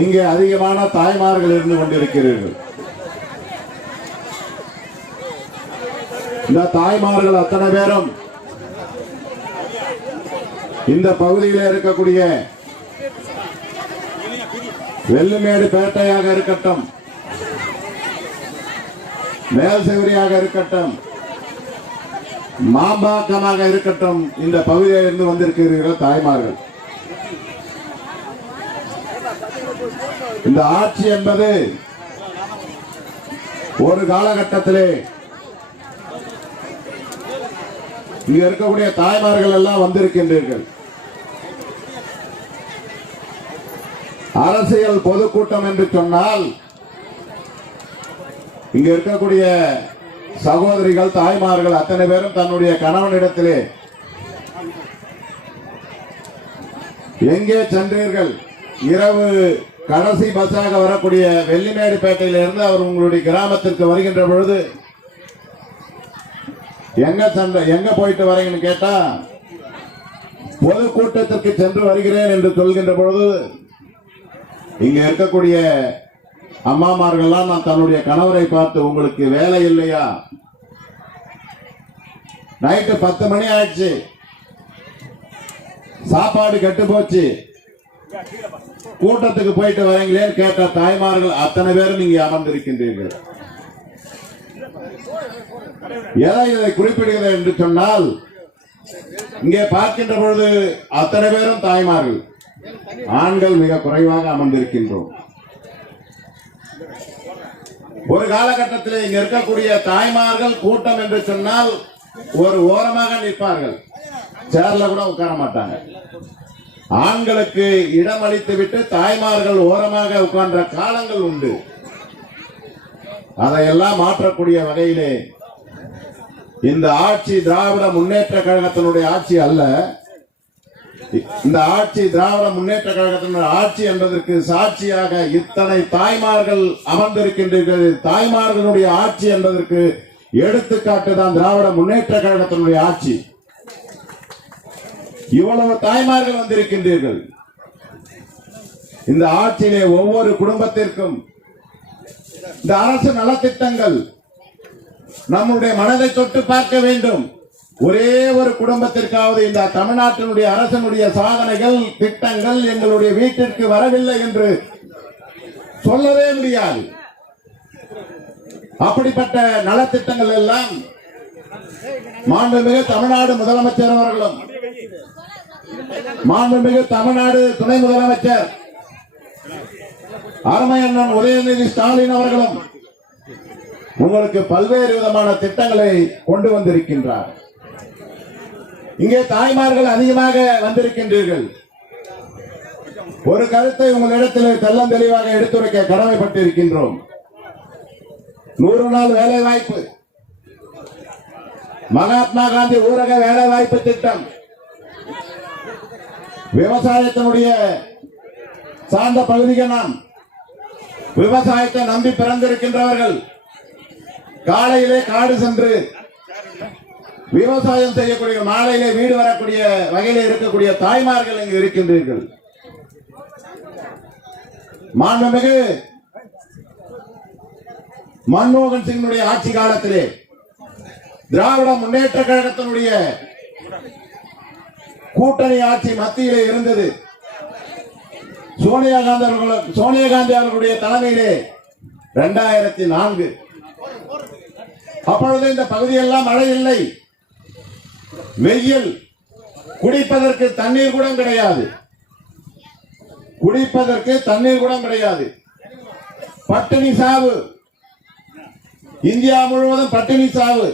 இங்கே அதிகமான தாய்மார்கள் இருந்து கொண்டிருக்கிறீர்கள். இந்த தாய்மார்கள் அத்தனை பேரும் இந்த பகுதியில் இருக்கக்கூடிய வெள்ளுமேடு பேட்டையாக இருக்கட்டும் மேல் செவரியாக இருக்கட்டும் மாம்பாக்கமாக இருக்கட்டும் இந்த பகுதியில் இருந்து வந்திருக்கிறீர்கள் தாய்மார்கள். இந்த ஆட்சி என்பது ஒரு காலகட்டத்திலே இங்க இருக்கக்கூடிய தாய்மார்கள் எல்லாம் வந்திருக்கின்றீர்கள். அரசியல் பொதுக்கூட்டம் என்று சொன்னால் இங்க இருக்கக்கூடிய சகோதரிகள் தாய்மார்கள் அத்தனை பேரும் தன்னுடைய கணவனிடத்திலே எங்கே சென்றீர்கள்? இரவு கடைசி பஸ்ஸாக வரக்கூடிய வெள்ளிமேடுப்பேட்டையிலிருந்து அவர் உங்களுடைய கிராமத்திற்கு வருகின்ற பொழுது எங்க சண்டை எங்க போயிட்டு வரீங்கன்னு கேட்டா பொதுக்கூட்டத்திற்கு சென்று வருகிறேன் என்று சொல்கின்ற பொழுது இங்க இருக்கக்கூடிய அம்மாமார்கள்லாம் நான் தன்னுடைய கணவரை பார்த்து உங்களுக்கு வேலை இல்லையா? நைட்டு பத்து மணி ஆயிடுச்சு. சாப்பாடு கெட்டு போச்சு. கூட்டத்துக்கு போயிட்டு வரீங்களேன்னு கேட்ட தாய்மார்கள் அத்தனை பேரும் நீங்க அமர்ந்திருக்கின்றீர்கள். எதை இதை குறிப்பிடுகிறது என்று சொன்னால் இங்கே பார்க்கின்ற பொழுது அத்தனை பேரும் தாய்மார்கள். ஆண்கள் மிக குறைவாக அமர்ந்திருக்கின்றோம். ஒரு காலகட்டத்தில் இங்க இருக்கக்கூடிய தாய்மார்கள் கூட்டம் என்று சொன்னால் ஒரு ஓரமாக நிற்பார்கள். சேர்ல கூட உட்கார மாட்டாங்க. ஆண்களுக்கு இடம் அளித்து விட்டு தாய்மார்கள் ஓரமாக உட்கார்ந்த காலங்கள் உண்டு. அதையெல்லாம் மாற்றக்கூடிய வகையிலே இந்த ஆட்சி திராவிட முன்னேற்ற கழகத்தினுடைய ஆட்சி அல்ல. இந்த ஆட்சி திராவிட முன்னேற்ற கழகத்தினுடைய ஆட்சி என்பதற்கு சாட்சியாக இத்தனை தாய்மார்கள் அமர்ந்திருக்கின்றீர்கள். தாய்மார்களுடைய ஆட்சி என்பதற்கு எடுத்துக்காட்டு தான் திராவிட முன்னேற்ற கழகத்தினுடைய ஆட்சி. இவ்வளவு தாய்மார்கள் வந்திருக்கின்றீர்கள். இந்த ஆட்சியிலே ஒவ்வொரு குடும்பத்திற்கும் இந்த அரசு நலத்திட்டங்கள் நம்முடைய மனதை தொட்டு பார்க்க வேண்டும். ஒரே ஒரு குடும்பத்திற்காவது இந்த தமிழ்நாட்டினுடைய அரசனுடைய சாதனைகள் திட்டங்கள் எங்களுடைய வீட்டிற்கு வரவில்லை என்று சொல்லவே முடியாது. அப்படிப்பட்ட நலத்திட்டங்கள் எல்லாம் மாண்புமிகு தமிழ்நாடு முதலமைச்சர் அவர்களும் மாண்புமிகு தமிழ்நாடு துணை முதலமைச்சர் அருமையண்ணன் உதயநிதி ஸ்டாலின் அவர்களும் உங்களுக்கு பல்வேறு விதமான திட்டங்களை கொண்டு வந்திருக்கின்றார். இங்கே தாய்மார்கள் அதிகமாக வந்திருக்கின்றீர்கள். ஒரு கருத்தை உங்களிடத்தில் தெல்லம் தெளிவாக எடுத்துரைக்க கடமைப்பட்டிருக்கின்றோம். நூறு நாள் வேலை வாய்ப்பு மகாத்மா காந்தி ஊரக வேலை வாய்ப்பு திட்டம். விவசாயத்தினுடைய சார்ந்த பகுதிகள் நாம் விவசாயத்தை நம்பி பிறந்திருக்கின்றவர்கள் காலையிலே காடு சென்று விவசாயம் செய்யக்கூடிய மாலையிலே வீடு வரக்கூடிய வகையில இருக்கக்கூடிய தாய்மார்கள் இங்கு இருக்கின்றீர்கள். மாண்புமிகு மன்மோகன் சிங்கினுடைய ஆட்சி காலத்திலே திராவிட முன்னேற்ற கழகத்தினுடைய கூட்டணி ஆட்சி மத்தியிலே இருந்தது. சோனியா காந்தி அவர்கள் சோனியா காந்தி அவர்களுடைய தலைமையிலே இரண்டாயிரத்தி நான்கு அப்பொழுது இந்த பகுதியெல்லாம் மழை இல்லை. வெயில் குடிப்பதற்கு தண்ணீர் கூட கிடையாது. குடிப்பதற்கு தண்ணீர் கூட கிடையாது. பட்டினி சாவு. இந்தியா முழுவதும் பட்டினி சாவு.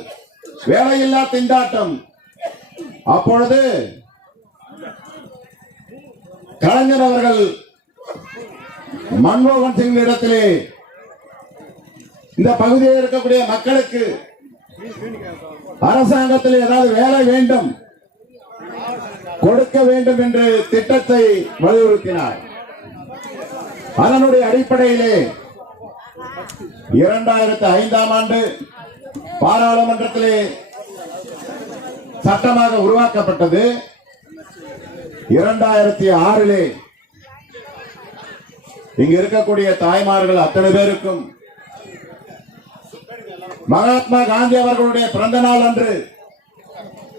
வேலையில்லா திண்டாட்டம். அப்பொழுது கலைஞர் அவர்கள் மன்மோகன் சிங் இடத்திலே இந்த பகுதியில் இருக்கக்கூடிய மக்களுக்கு அரசாங்கத்தில் ஏதாவது வேலை வேண்டும் கொடுக்க வேண்டும் என்று திட்டத்தை வலியுறுத்தினார். அதனுடைய அடிப்படையிலே இரண்டாயிரத்தி ஐந்தாம் ஆண்டு பாராளுமன்றத்திலே சட்டமாக உருவாக்கப்பட்டது இரண்டாயிரத்தி ஆறிலே. இங்க இருக்கக்கூடிய தாய்மார்கள் அத்தனை பேருக்கும் மகாத்மா காந்தி அவர்களுடைய பிறந்த நாள் அன்று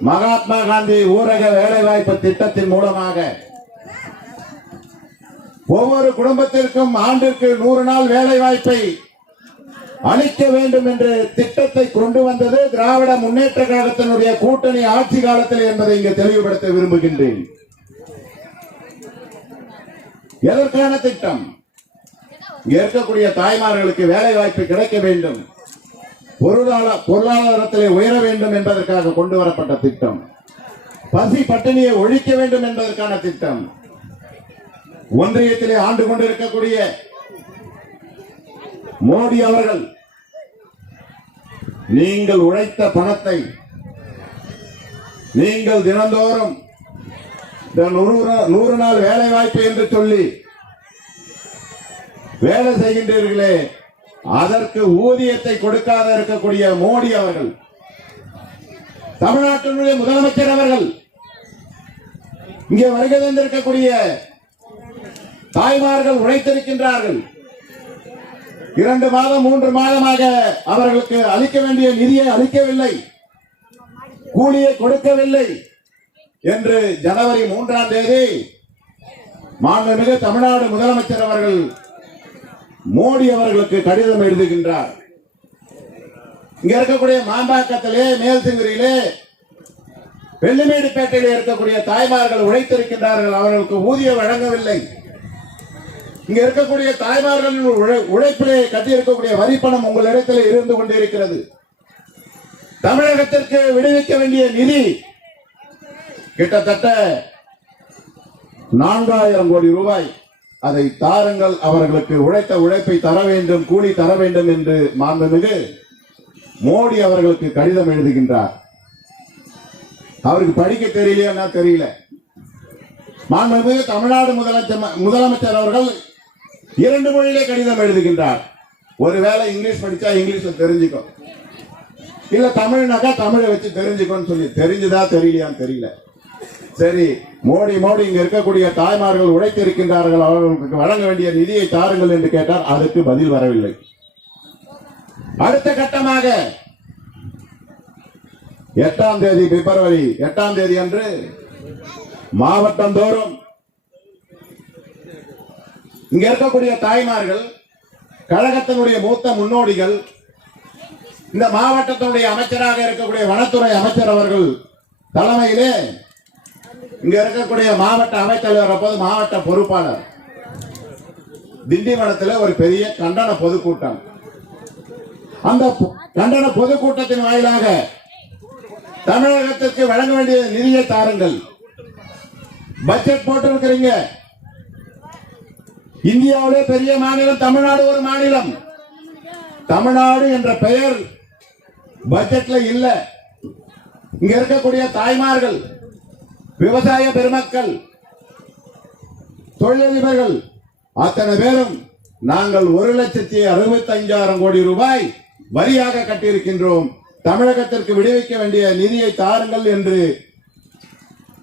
மகாத்மா காந்தி ஊரக வேலைவாய்ப்பு திட்டத்தின் மூலமாக ஒவ்வொரு குடும்பத்திற்கும் ஆண்டிற்கு நூறு நாள் வேலை வாய்ப்பை அளிக்க வேண்டும் என்று திட்டத்தை கொண்டு வந்தது திராவிட முன்னேற்ற கழகத்தினுடைய கூட்டணி ஆட்சி காலத்தில் என்பதை இங்கு தெளிவுபடுத்த விரும்புகின்றேன். எதற்கான திட்டம்? இருக்கக்கூடிய தாய்மார்களுக்கு வேலை வாய்ப்பு கிடைக்க வேண்டும். பொருளாதார பொருளாதாரத்திலே உயர வேண்டும் என்பதற்காக கொண்டு வரப்பட்ட திட்டம். பசி பட்டினியை ஒழிக்க வேண்டும் என்பதற்கான திட்டம். ஒன்றியத்திலே ஆண்டு கொண்டிருக்கக்கூடிய மோடி அவர்கள் நீங்கள் உழைத்த பணத்தை நீங்கள் தினந்தோறும் இந்த நூறு நூறு நாள் வேலை வாய்ப்பு என்று சொல்லி வேலை செய்கின்றீர்களே அதற்கு ஊதியத்தை கொடுக்காத இருக்கக்கூடிய மோடி அவர்கள் தமிழ்நாட்டினுடைய முதலமைச்சர் அவர்கள் இங்கே வருகை தந்திருக்கக்கூடிய தாய்மார்கள் உழைத்திருக்கின்றார்கள். இரண்டு மாதம் மூன்று மாதமாக அவர்களுக்கு அளிக்க வேண்டிய நிதியை அளிக்கவில்லை. கூலியை கொடுக்கவில்லை. என்று ஜனவரி மூன்றாம் தேதி மாண்புமிகு தமிழ்நாடு முதலமைச்சர் அவர்கள் மோடி அவர்களுக்கு கடிதம் எழுதுகின்றார். இங்க இருக்கக்கூடிய மாம்பாக்கத்திலே மேல்சிங்கிரியிலே வெள்ளிமேடுப்பேட்டையிலே இருக்கக்கூடிய தாய்மார்கள் உழைத்திருக்கின்றார்கள். அவர்களுக்கு ஊதியம் வழங்கவில்லை. இங்க இருக்கக்கூடிய தாய்மார்களின் உழை- உழைப்பிலே கட்டியிருக்கக்கூடிய வரி பணம் உங்களிடத்தில் இருந்து கொண்டிருக்கிறது தமிழகத்திற்கு விடுவிக்க வேண்டிய நிதி கிட்டத்தட்ட நான்காயிரம் கோடி ரூபாய். அதை தாருங்கள் அவர்களுக்கு உழைத்த உழைப்பை தர வேண்டும் கூலி தர வேண்டும் என்று மாண்புமிகு மோடி அவர்களுக்கு கடிதம் எழுதுகின்றார். அவருக்கு படிக்க தெரியலையா தெரியல? மாண்புமிகு தமிழ்நாடு முதலமைச்சர் முதலமைச்சர் அவர்கள் இரண்டு மொழியிலே கடிதம் எழுதுகின்றார். ஒருவேளை இங்கிலீஷ் படிச்சா இங்கிலீஷ் தெரிஞ்சுக்கும். இல்ல தமிழ்னாக்கா தமிழை வச்சு தெரிஞ்சுக்கோன்னு சொல்லி தெரிஞ்சுதா தெரியலையான்னு தெரியல. சரி மோடி மோடி இங்க இருக்கக்கூடிய தாய்மார்கள் உழைத்திருக்கின்றார்கள் அவர்களுக்கு வழங்க வேண்டிய நிதியை தாருங்கள் என்று கேட்டார். அதுக்கு பதில் வரவில்லை. அடுத்த கட்டமாக எட்டாம் தேதி பிப்ரவரி எட்டாம் தேதி அன்று மாவட்டம் தோறும் இங்க இருக்கக்கூடிய தாய்மார்கள் கழகத்தினுடைய மூத்த முன்னோடிகள் இந்த மாவட்டத்தினுடைய அமைச்சராக இருக்கக்கூடிய வனத்துறை அமைச்சர் அவர்கள் தலைமையிலே இங்க இருக்கக்கூடிய மாவட்ட அமைச்சர் அப்போது மாவட்ட பொறுப்பாளர். திண்டிவனத்தில் ஒரு பெரிய கண்டன பொதுக்கூட்டம். அந்த கண்டன பொதுக்கூட்டத்தின் வாயிலாக தமிழகத்திற்கு வழங்க வேண்டிய நிதியை தாருங்கள். பட்ஜெட் போட்டிருக்கிறீங்க. இந்தியாவிலே பெரிய மாநிலம் தமிழ்நாடு ஒரு மாநிலம். தமிழ்நாடு என்ற பெயர் பட்ஜெட்ல இல்ல. இங்க இருக்கக்கூடிய தாய்மார்கள் விவசாய பெருமக்கள் தொழிலதிபர்கள் அத்தனை பேரும் நாங்கள் ஒரு லட்சத்தி அறுபத்தி கோடி ரூபாய் வரியாக கட்டியிருக்கின்றோம். தமிழகத்திற்கு விடுவிக்க வேண்டிய நிதியை தாருங்கள் என்று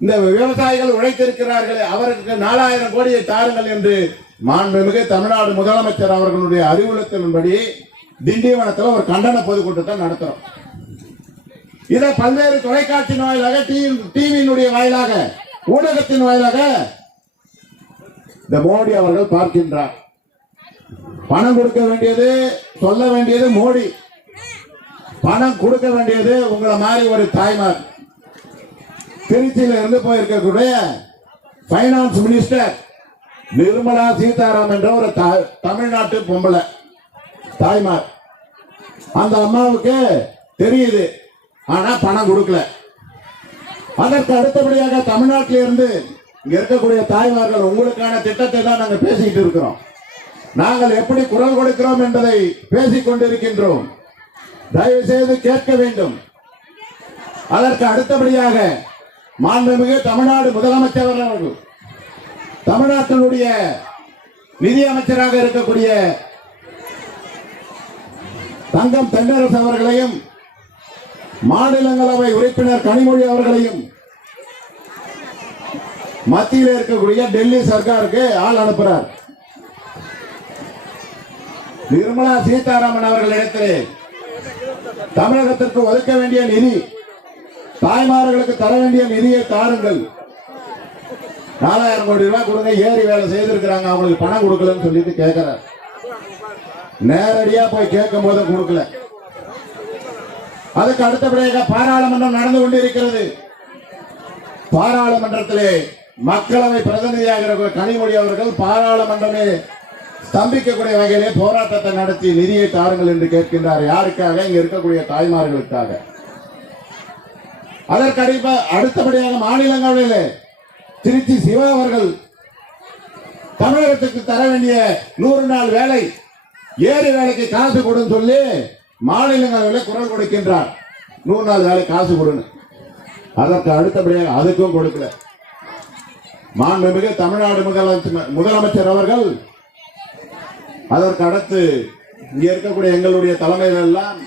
இந்த விவசாயிகள் உழைத்திருக்கிறார்களே அவருக்கு நாலாயிரம் கோடியை தாருங்கள் என்று மாண்புமிகு தமிழ்நாடு முதலமைச்சர் அவர்களுடைய அறிவுறுத்தலின்படி திண்டிவனத்தில் ஒரு கண்டன பொதுக்கூட்டத்தை நடத்துறோம். இதை பல்வேறு தொலைக்காட்சி வாயிலாக டிவியினுடைய வாயிலாக ஊடகத்தின் வாயிலாக இந்த மோடி அவர்கள் பார்க்கின்றார். பணம் கொடுக்க வேண்டியது சொல்ல வேண்டியது மோடி. பணம் கொடுக்க வேண்டியது உங்களை மாதிரி ஒரு தாய்மார். திருச்சியில இருந்து போயிருக்கக்கூடிய பைனான்ஸ் மினிஸ்டர் நிர்மலா சீதாராம் என்ற ஒரு தமிழ்நாட்டு பொம்பளை தாய்மார். அந்த அம்மாவுக்கு தெரியுது. ஆனா பணம் கொடுக்கல. அதற்கு அடுத்தபடியாக தமிழ்நாட்டில இருந்து இங்க இருக்கக்கூடிய தாய்மார்கள் உங்களுக்கான திட்டத்தை தான் நாங்கள் பேசிக்கிட்டு இருக்கிறோம். நாங்கள் எப்படி குரல் கொடுக்கிறோம் என்பதை பேசிக் கொண்டிருக்கின்றோம். தயவு செய்து கேட்க வேண்டும். அதற்கு அடுத்தபடியாக மாண்புமிகு தமிழ்நாடு முதலமைச்சர் அவர்கள் தமிழ்நாட்டினுடைய நிதி அமைச்சராக இருக்கக்கூடிய தங்கம் தென்னரசு அவர்களையும் மாநிலங்களவை உறுப்பினர் கனிமொழி அவர்களையும் மத்தியில் இருக்கக்கூடிய டெல்லி சர்க்காருக்கு ஆள் அனுப்புறார். நிர்மலா சீதாராமன் அவர்களிடத்திலே தமிழகத்திற்கு ஒதுக்க வேண்டிய நிதி தாய்மார்களுக்கு தர வேண்டிய நிதியை தாருங்கள். நாலாயிரம் கோடி ரூபாய் கொடுங்க ஏறி வேலை செய்திருக்கிறாங்க அவங்களுக்கு பணம் கொடுக்கலன்னு சொல்லிட்டு கேட்கிறார் நேரடியா போய் கேட்கும் போது கொடுக்கல. அதுக்கு அடுத்தபடியாக பாராளுமன்றம் நடந்து கொண்டிருக்கிறது. பாராளுமன்றத்திலே மக்களவை பிரதிநிதியாக கனிமொழி அவர்கள் பாராளுமன்றமே ஸ்தம்பிக்கக்கூடிய வகையிலே போராட்டத்தை நடத்தி நிதியை தாருங்கள் என்று கேட்கின்றார். யாருக்காக? இங்க இருக்கக்கூடிய தாய்மார்களுக்காக. அதற்கு அடுத்தபடியாக மாநிலங்களிலே திருச்சி சிவா அவர்கள் தமிழகத்துக்கு தர வேண்டிய நூறு நாள் வேலை ஏழு வேலைக்கு காசு கொடுன்னு சொல்லி மாநிலங்களில் குரல் கொடுக்கின்றார். நூறு நாள் வேலை காசு கொடுன்னு. அதற்கு அடுத்தபடியாக அதுக்கும் கொடுக்கல. மாண்புமிகு தமிழ்நாடு முதலமைச்சர் முதலமைச்சர் அவர்கள் அதற்கு அடுத்து இங்கே இருக்கக்கூடிய எங்களுடைய தலைமையில் எல்லாம்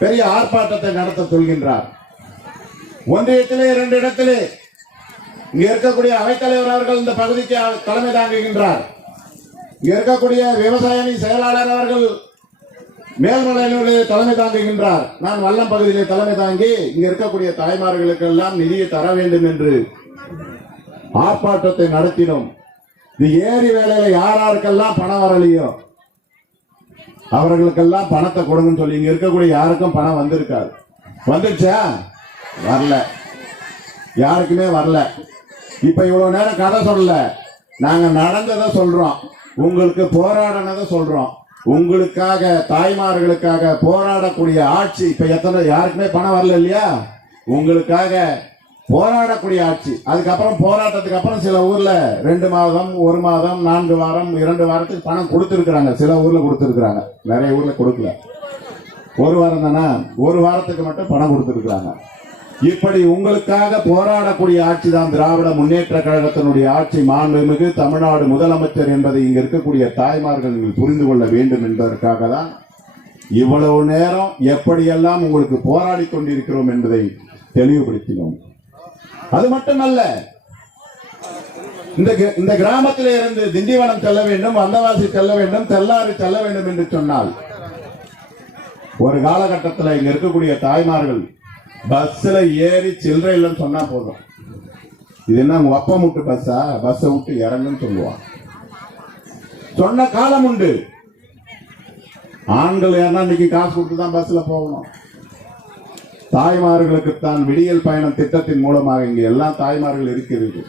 பெரிய ஆர்ப்பாட்டத்தை நடத்த சொல்கின்றார். ஒன்றியத்திலே இரண்டு இடத்திலே இங்க இருக்கக்கூடிய அவைத்தலைவர் அவர்கள் இந்த பகுதிக்கு தலைமை தாங்குகின்றார். இங்க இருக்கக்கூடிய விவசாயி செயலாளர் அவர்கள் மேல்மலையிலே தலைமை தாங்குகின்றார். நான் வல்லம் பகுதியிலே தலைமை தாங்கி இங்க இருக்கக்கூடிய தாய்மார்களுக்கு எல்லாம் நிதியை தர வேண்டும் என்று ஆர்ப்பாட்டத்தை நடத்தினோம். இது ஏரி வேலையில யார் யாருக்கெல்லாம் பணம் வரலையோ அவர்களுக்கெல்லாம் பணத்தை கொடுங்கன்னு சொல்லி இங்க இருக்கக்கூடிய யாருக்கும் பணம் வந்திருக்காது. வந்துருச்சா? வரல. யாருக்குமே வரல. இப்ப இவ்வளவு நேரம் கதை சொல்லல. நாங்க நடந்ததை சொல்றோம். உங்களுக்கு போராடினதை சொல்றோம். உங்களுக்காக தாய்மார்களுக்காக போராடக்கூடிய ஆட்சி இப்ப எத்தனை யாருக்குமே பணம் வரல இல்லையா? உங்களுக்காக போராடக்கூடிய ஆட்சி. அதுக்கப்புறம் போராட்டத்துக்கு அப்புறம் சில ஊர்ல ரெண்டு மாதம் ஒரு மாதம் நான்கு வாரம் இரண்டு வாரத்துக்கு பணம் கொடுத்துருக்குறாங்க. சில ஊர்ல கொடுத்துருக்குறாங்க. நிறைய ஊர்ல கொடுக்கல. ஒரு வாரம் தானே? ஒரு வாரத்துக்கு மட்டும் பணம் கொடுத்துருக்குறாங்க. இப்படி உங்களுக்காக போராடக்கூடிய ஆட்சி தான் திராவிட முன்னேற்ற கழகத்தினுடைய ஆட்சி. மாண்புமிகு தமிழ்நாடு முதலமைச்சர் என்பதை இங்க இருக்கக்கூடிய தாய்மார்கள் நீங்கள் புரிந்து கொள்ள வேண்டும் என்பதற்காக தான் இவ்வளவு நேரம் எப்படியெல்லாம் உங்களுக்கு போராடி கொண்டிருக்கிறோம் என்பதை தெளிவுபடுத்தினோம். அது மட்டுமல்ல இந்த கி- இந்த கிராமத்திலே இருந்து திண்டிவனம் செல்ல வேண்டும் வந்தவாசி செல்ல வேண்டும் தெல்லாறு செல்ல வேண்டும் என்று சொன்னால் ஒரு காலகட்டத்தில் இங்க இருக்கக்கூடிய தாய்மார்கள் பஸ்ல ஏறி சில்லறை இல்லைன்னு சொன்னா போதும். இது என்ன உங்க அப்பா விட்டு பஸ்ஸா? பஸ்ஸை விட்டு இறங்குன்னு சொல்லுவான். சொன்ன காலம் உண்டு. ஆண்கள் யாருன்னா இன்னைக்கு காசு கொடுத்து தான் பஸ்ல போகணும். தாய்மார்களுக்கு தான் விடியல் பயணம் திட்டத்தின் மூலமாக இங்கே எல்லா தாய்மார்கள் இருக்கிறது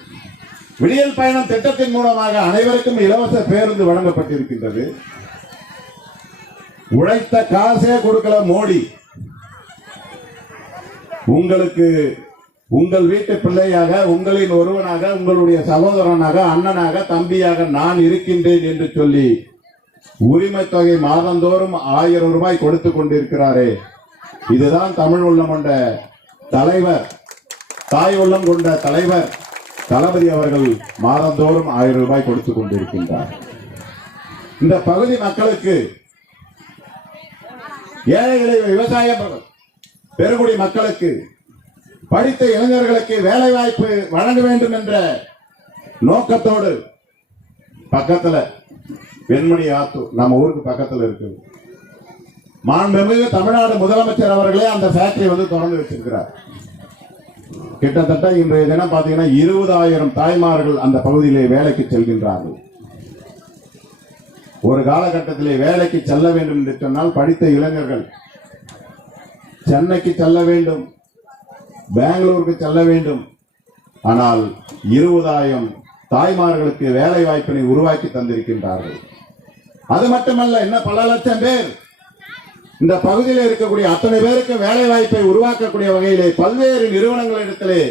விடியல் பயணம் திட்டத்தின் மூலமாக அனைவருக்கும் இலவச பேருந்து வழங்கப்பட்டிருக்கின்றது. உழைத்த காசே கொடுக்கல மோடி. உங்களுக்கு உங்கள் வீட்டு பிள்ளையாக உங்களின் ஒருவனாக உங்களுடைய சகோதரனாக அண்ணனாக தம்பியாக நான் இருக்கின்றேன் என்று சொல்லி உரிமை தொகை மாதந்தோறும் ஆயிரம் ரூபாய் கொடுத்து கொண்டிருக்கிறாரே. இதுதான் தமிழ் உள்ளம் கொண்ட தலைவர் தாய் உள்ளம் கொண்ட தலைவர் தளபதி அவர்கள் மாதந்தோறும் ஆயிரம் ரூபாய் கொடுத்து கொண்டிருக்கின்றார். இந்த பகுதி மக்களுக்கு ஏழைகளை விவசாய பெருங்குடி மக்களுக்கு படித்த இளைஞர்களுக்கு வேலை வாய்ப்பு வழங்க வேண்டும் என்ற நோக்கத்தோடு பக்கத்துல வெண்மணி ஆத்தூர் நம்ம ஊருக்கு பக்கத்துல இருக்குது மாண்புமிகு தமிழ்நாடு முதலமைச்சர் அவர்களே அந்த ஃபேக்டரி வந்து திறந்து வச்சிருக்கிறார். கிட்டத்தட்ட இன்றைய தினம் பார்த்தீங்கன்னா இருபதாயிரம் தாய்மார்கள் அந்த பகுதியிலே வேலைக்கு செல்கின்றார்கள். ஒரு காலகட்டத்திலே வேலைக்கு செல்ல வேண்டும் என்று சொன்னால் படித்த இளைஞர்கள் சென்னைக்கு செல்ல வேண்டும் பெங்களூருக்கு செல்ல வேண்டும். ஆனால் இருபதாயிரம் தாய்மார்களுக்கு வேலை வாய்ப்பினை உருவாக்கி தந்திருக்கின்றார்கள். அது மட்டுமல்ல என்ன பல லட்சம் பேர் இந்த பகுதியில் இருக்கக்கூடிய அத்தனை பேருக்கு வேலை வாய்ப்பை உருவாக்கக்கூடிய வகையிலே பல்வேறு நிறுவனங்களிடத்திலே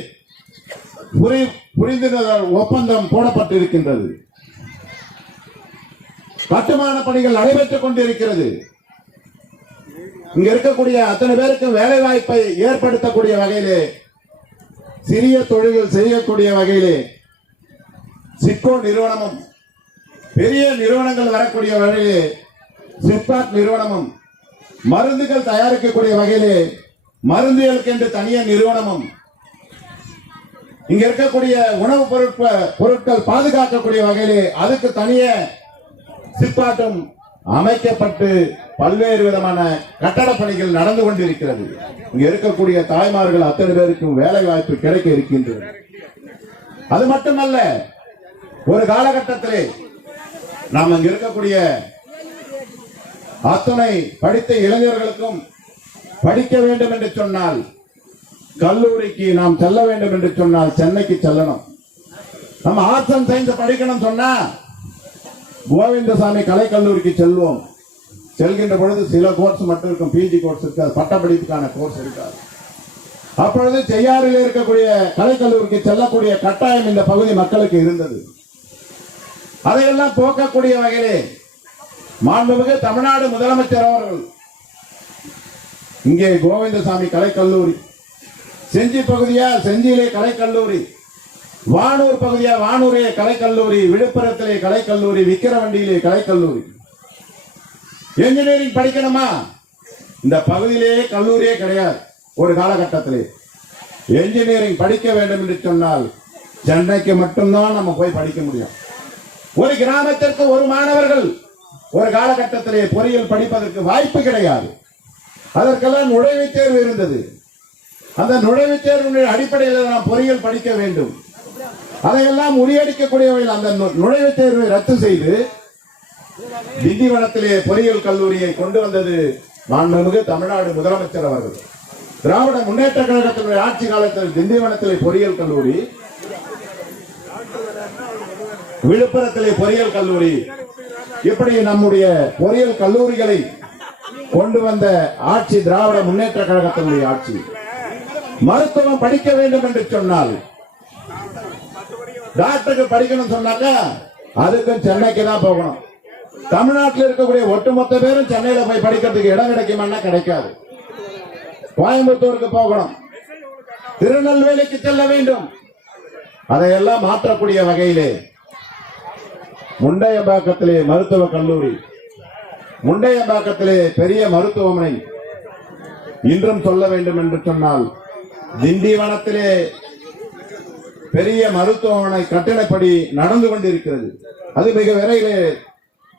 புரி புரிந்துணர்வு ஒப்பந்தம் போடப்பட்டிருக்கின்றது. கட்டுமான பணிகள் நடைபெற்றுக் கொண்டிருக்கிறது. இங்க இருக்கக்கூடிய அத்தனை பேருக்கு வேலை வாய்ப்பை ஏற்படுத்தக்கூடிய வகையிலே சிறிய தொழில்கள் செய்யக்கூடிய வகையிலே சிட்கோ நிறுவனமும் பெரிய நிறுவனங்கள் வரக்கூடிய வகையிலே சிப்காட் நிறுவனமும் மருந்துகள் தயாரிக்கக்கூடிய வகையிலே மருந்துகளுக்கு என்று தனிய நிறுவனமும் இங்க இருக்கக்கூடிய உணவுப் பொருட்கள் பொருட்கள் பாதுகாக்கக்கூடிய வகையிலே அதுக்கு தனிய சிப்பாட்டும் அமைக்கப்பட்டு பல்வேறு விதமான கட்டட பணிகள் நடந்து கொண்டிருக்கிறது. இங்க இருக்கக்கூடிய தாய்மார்கள் அத்தனை பேருக்கும் வேலை வாய்ப்பு கிடைக்க இருக்கின்றது. அது மட்டுமல்ல ஒரு காலகட்டத்திலே நாம் அங்க இருக்கக்கூடிய அத்தனை படித்த இளைஞர்களுக்கும் படிக்க வேண்டும் என்று சொன்னால் கல்லூரிக்கு நாம் செல்ல வேண்டும் என்று சொன்னால் சென்னைக்கு செல்லணும். நம்ம ஆர்ட்ஸ் அண்ட் சயின்ஸ் படிக்கணும் சொன்னா கோவிந்தசாமி கலைக்கல்லூரிக்கு செல்வோம். செல்கின்ற பொழுது சில கோர்ஸ் மட்டும் இருக்கும். பிஜி கோர்ஸ் இருக்காது பட்டப்படிப்புக்கான கோர்ஸ் இருக்காது. அப்பொழுது செய்யாறில் இருக்கக்கூடிய கலைக்கல்லூரிக்கு செல்லக்கூடிய கட்டாயம் இந்த பகுதி மக்களுக்கு இருந்தது. அதையெல்லாம் போக்கக்கூடிய வகையிலே மாண்புமிகு தமிழ்நாடு முதலமைச்சர் அவர்கள் இங்கே கோவிந்தசாமி கலைக்கல்லூரி செஞ்சி பகுதியா செஞ்சியிலே கலைக்கல்லூரி வானூர் பகுதியா? வானூரே கலைக்கல்லூரி. விழுப்புரத்திலே கலைக்கல்லூரி விக்கிரவண்டியிலே கலைக்கல்லூரி. என்ஜினியரிங் படிக்கணுமா? இந்த பகுதியிலேயே கல்லூரியே கிடையாது ஒரு காலகட்டத்திலே. என்ஜினியரிங் படிக்க வேண்டும் என்று சொன்னால் சென்னைக்கு மட்டும்தான் நம்ம போய் படிக்க முடியும். ஒரு கிராமத்திற்கு ஒரு மாணவர்கள் ஒரு காலகட்டத்திலே பொறியியல் படிப்பதற்கு வாய்ப்பு கிடையாது. அதற்கெல்லாம் நுழைவுத் தேர்வு இருந்தது. அந்த நுழைவுத் தேர்வினுடைய அடிப்படையில் நாம் பொறியியல் படிக்க வேண்டும். அதையெல்லாம் முறியடிக்கக்கூடியவர்கள் அந்த நு- நுழைவுத் தேர்வை ரத்து செய்து திண்டிவனத்திலே பொறியியல் கல்லூரியை கொண்டு வந்தது மாண்புமிகு தமிழ்நாடு முதலமைச்சர் அவர்கள். திராவிட முன்னேற்ற கழகத்தினுடைய ஆட்சி காலத்தில் திண்டிவனத்திலே பொறியியல் கல்லூரி விழுப்புரத்திலே பொறியியல் கல்லூரி இப்படி நம்முடைய பொறியியல் கல்லூரிகளை கொண்டு வந்த ஆட்சி திராவிட முன்னேற்ற கழகத்தினுடைய ஆட்சி. மருத்துவம் படிக்க வேண்டும் என்று சொன்னால் டாக்டருக்கு படிக்கணும் சொன்னாக்கா அதுக்கும் சென்னைக்கு தான் போகணும். தமிழ்நாட்டில் இருக்கக்கூடிய ஒட்டுமொத்த பேரும் சென்னையில போய் படிக்கிறதுக்கு இடம் கிடைக்குமான்னா கிடைக்காது. கோயம்புத்தூருக்கு போகணும். திருநெல்வேலிக்கு செல்ல வேண்டும். அதையெல்லாம் மாற்றக்கூடிய வகையிலே முண்டையம்பாக்கத்திலே மருத்துவக் கல்லூரி முண்டையம்பாக்கத்திலே பெரிய மருத்துவமனை இன்றும் சொல்ல வேண்டும் என்று சொன்னால் திண்டிவனத்திலே பெரிய மருத்துவமனை கட்டிடப்படி நடந்து கொண்டிருக்கிறது. அது மிக விரைவிலே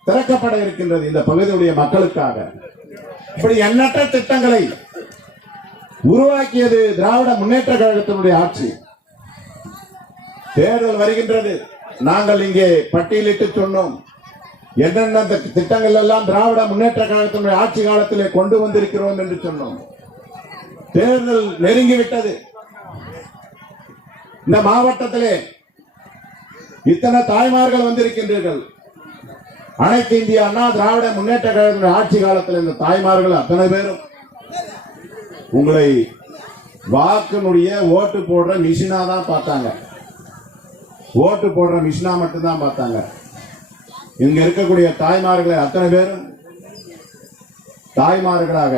திறக்கப்பட இருக்கின்றது இந்த பகுதியுடைய மக்களுக்காக. இப்படி எண்ணற்ற திட்டங்களை உருவாக்கியது திராவிட முன்னேற்ற கழகத்தினுடைய ஆட்சி. தேர்தல் வருகின்றது. நாங்கள் இங்கே பட்டியலிட்டு சொன்னோம். என்னென்ன திட்டங்கள் எல்லாம் திராவிட முன்னேற்ற கழகத்தினுடைய ஆட்சி காலத்திலே கொண்டு வந்திருக்கிறோம் என்று சொன்னோம். தேர்தல் நெருங்கிவிட்டது. இந்த மாவட்டத்திலே இத்தனை தாய்மார்கள் வந்திருக்கின்றீர்கள். அனைத்து இந்திய அண்ணா திராவிட முன்னேற்ற கழகத்தினுடைய ஆட்சி காலத்தில் இந்த தாய்மார்கள் அத்தனை பேரும் உங்களை வாக்கினுடைய ஓட்டு போடுற மிஷினா தான் பார்த்தாங்க. ஓட்டு போடுற மிஷினா மட்டும்தான் பார்த்தாங்க. இங்க இருக்கக்கூடிய தாய்மார்களை அத்தனை பேரும் தாய்மார்களாக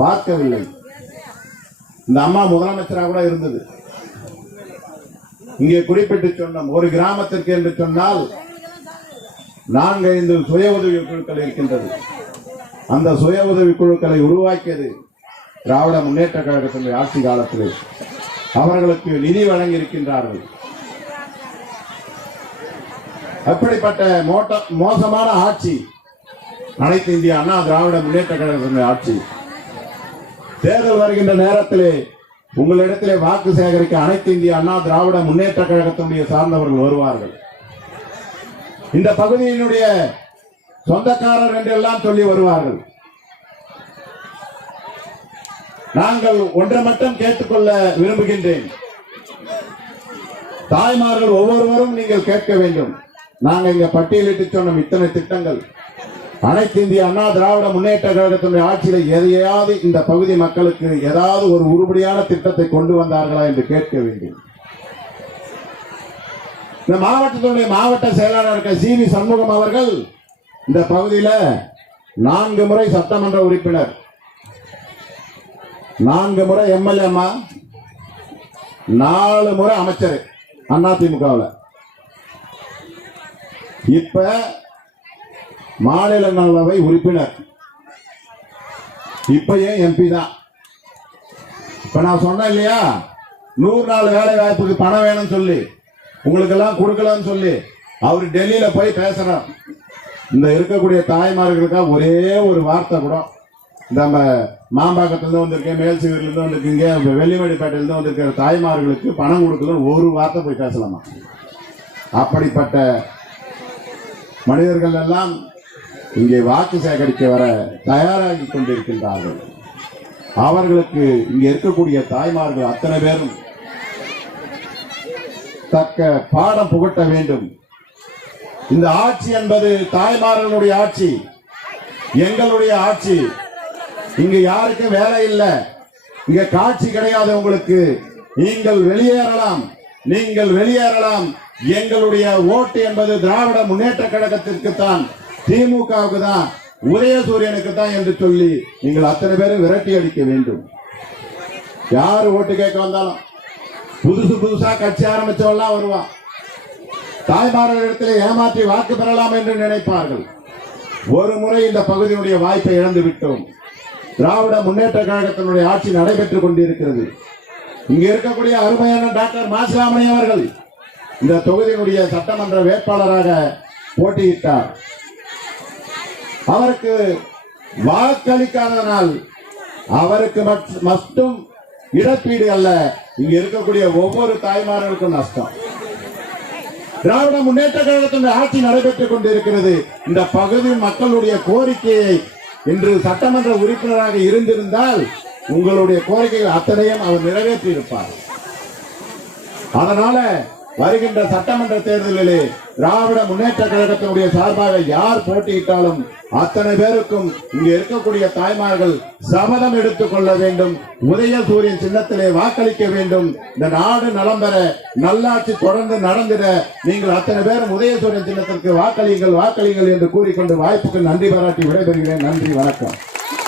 பார்க்கவில்லை. இந்த அம்மா முதலமைச்சராக கூட இருந்தது. இங்கே குறிப்பிட்டு சொன்னோம் ஒரு கிராமத்திற்கு என்று சொன்னால் நான்கு ஐந்து சுய உதவி குழுக்கள் இருக்கின்றது. அந்த சுய உதவி குழுக்களை உருவாக்கியது திராவிட முன்னேற்ற கழகத்தினுடைய ஆட்சி காலத்திலே. அவர்களுக்கு நிதி வழங்கி இருக்கின்றார்கள் அப்படிப்பட்ட மோட்ட மோசமான ஆட்சி அனைத்து இந்திய அண்ணா திராவிட முன்னேற்ற கழகத்தினுடைய ஆட்சி. தேர்தல் வருகின்ற நேரத்திலே உங்களிடத்திலே வாக்கு சேகரிக்க அனைத்து இந்திய அண்ணா திராவிட முன்னேற்ற கழகத்தினுடைய சார்ந்தவர்கள் வருவார்கள். இந்த பகுதியினுடைய சொந்தக்காரர் என்றெல்லாம் சொல்லி வருவார்கள். நாங்கள் ஒன்றை மட்டும் கேட்டுக்கொள்ள விரும்புகின்றேன். தாய்மார்கள் ஒவ்வொருவரும் நீங்கள் கேட்க வேண்டும். நாங்கள் இங்க பட்டியலிட்டு சொன்னோம் இத்தனை திட்டங்கள். அனைத்து இந்திய அண்ணா திராவிட முன்னேற்ற கழகத்தினுடைய ஆட்சியில் எதையாவது இந்த பகுதி மக்களுக்கு ஏதாவது ஒரு உருப்படியான திட்டத்தை கொண்டு வந்தார்களா என்று கேட்க வேண்டும். இந்த மாவட்டத்தினுடைய மாவட்ட செயலாளர் சி வி சண்முகம் அவர்கள் இந்த பகுதியில் நான்கு முறை சட்டமன்ற உறுப்பினர். நான்கு முறை எம்எல்ஏமா நாலு முறை அமைச்சர் அதிமுகவில் இப்ப மாநிலங்களவை உறுப்பினர். இப்பயே எம்பி தான். இப்ப நான் சொன்னேன் இல்லையா? நூறு நாள் வேலை வாய்ப்புக்கு பணம் வேணும்னு சொல்லி. உங்களுக்கு எல்லாம் கொடுக்கலன்னு சொல்லி. அவர் டெல்லியில போய் பேசுறார். இந்த இருக்கக்கூடிய தாய்மார்களுக்காக ஒரே ஒரு வார்த்தை கூட. நம்ம மாம்பாக்கத்துலேருந்து வந்திருக்கேன் மேல்சிவரில இருந்து வந்திருக்கீங்க வெள்ளிமடிப்பேட்டையிலேருந்து வந்திருக்கிற தாய்மார்களுக்கு பணம் கொடுக்கலன்னு ஒரு வார்த்தை போய் பேசலாமா? அப்படிப்பட்ட மனிதர்கள் எல்லாம் இங்கே வாக்கு சேகரிக்க வர தயாராகி கொண்டிருக்கின்றார்கள். அவர்களுக்கு இங்கே இருக்கக்கூடிய தாய்மார்கள் அத்தனை பேரும் தக்க பாடம் புகட்ட வேண்டும். இந்த ஆட்சி என்பது தாய்மார்களுடைய ஆட்சி எங்களுடைய ஆட்சி. இங்க யாருக்கும் வேலை இல்லை. இங்க காட்சி கிடையாது உங்களுக்கு. நீங்கள் வெளியேறலாம். நீங்கள் வெளியேறலாம். எங்களுடைய ஓட்டு என்பது திராவிட முன்னேற்ற கழகத்திற்கு தான் திமுகவுக்கு தான் உதயசூரியனுக்கு தான் என்று சொல்லி நீங்கள் அத்தனை பேரும் விரட்டி அடிக்க வேண்டும். யார் ஓட்டு கேட்க வந்தாலும் புதுசு புதுசா கட்சி ஆரம்பிச்சவெல்லாம் வருவான் தாய்மார்களிடத்தில் ஏமாற்றி வாக்கு பெறலாம் என்று நினைப்பார்கள். ஒரு முறை இந்த பகுதியினுடைய வாய்ப்பை இழந்து விட்டோம். திராவிட முன்னேற்ற கழகத்தினுடைய ஆட்சி நடைபெற்றுக் கொண்டிருக்கிறது. இங்க இருக்கக்கூடிய அருமையான டாக்டர் மாசிலாமணி அவர்கள் இந்த தொகுதியினுடைய சட்டமன்ற வேட்பாளராக போட்டியிட்டார். அவருக்கு வாக்களிக்காததனால் அவருக்கு மட்டும் இழப்பீடு அல்ல. இங்க இருக்கக்கூடிய ஒவ்வொரு தாய்மார்களுக்கும் நஷ்டம். திராவிட முன்னேற்ற கழகத்தின் ஆட்சி நடைபெற்றுக் கொண்டிருக்கிறது. இந்த பகுதி மக்களுடைய கோரிக்கையை இன்று சட்டமன்ற உறுப்பினராக இருந்திருந்தால் உங்களுடைய கோரிக்கைகள் அத்தனையும் அவர் நிறைவேற்றி இருப்பார் அதனால வருகின்ற சட்டமன்ற தேர்தலிலே திராவிட முன்னேற்ற கழகத்தினுடைய சார்பாக யார் போட்டியிட்டாலும் அத்தனை பேருக்கும் இங்கு இருக்கக்கூடிய தாய்மார்கள் சபதம் எடுத்துக் கொள்ள வேண்டும். உதய சூரியன் சின்னத்திலே வாக்களிக்க வேண்டும். இந்த நாடு நலம் பெற நல்லாட்சி தொடர்ந்து நடந்திட நீங்கள் அத்தனை பேரும் உதயசூரியன் சின்னத்திற்கு வாக்களியுங்கள் வாக்களியுங்கள் என்று கூறிக்கொண்டு வாய்ப்புக்கு நன்றி பாராட்டி விடைபெறுகிறேன். நன்றி வணக்கம்.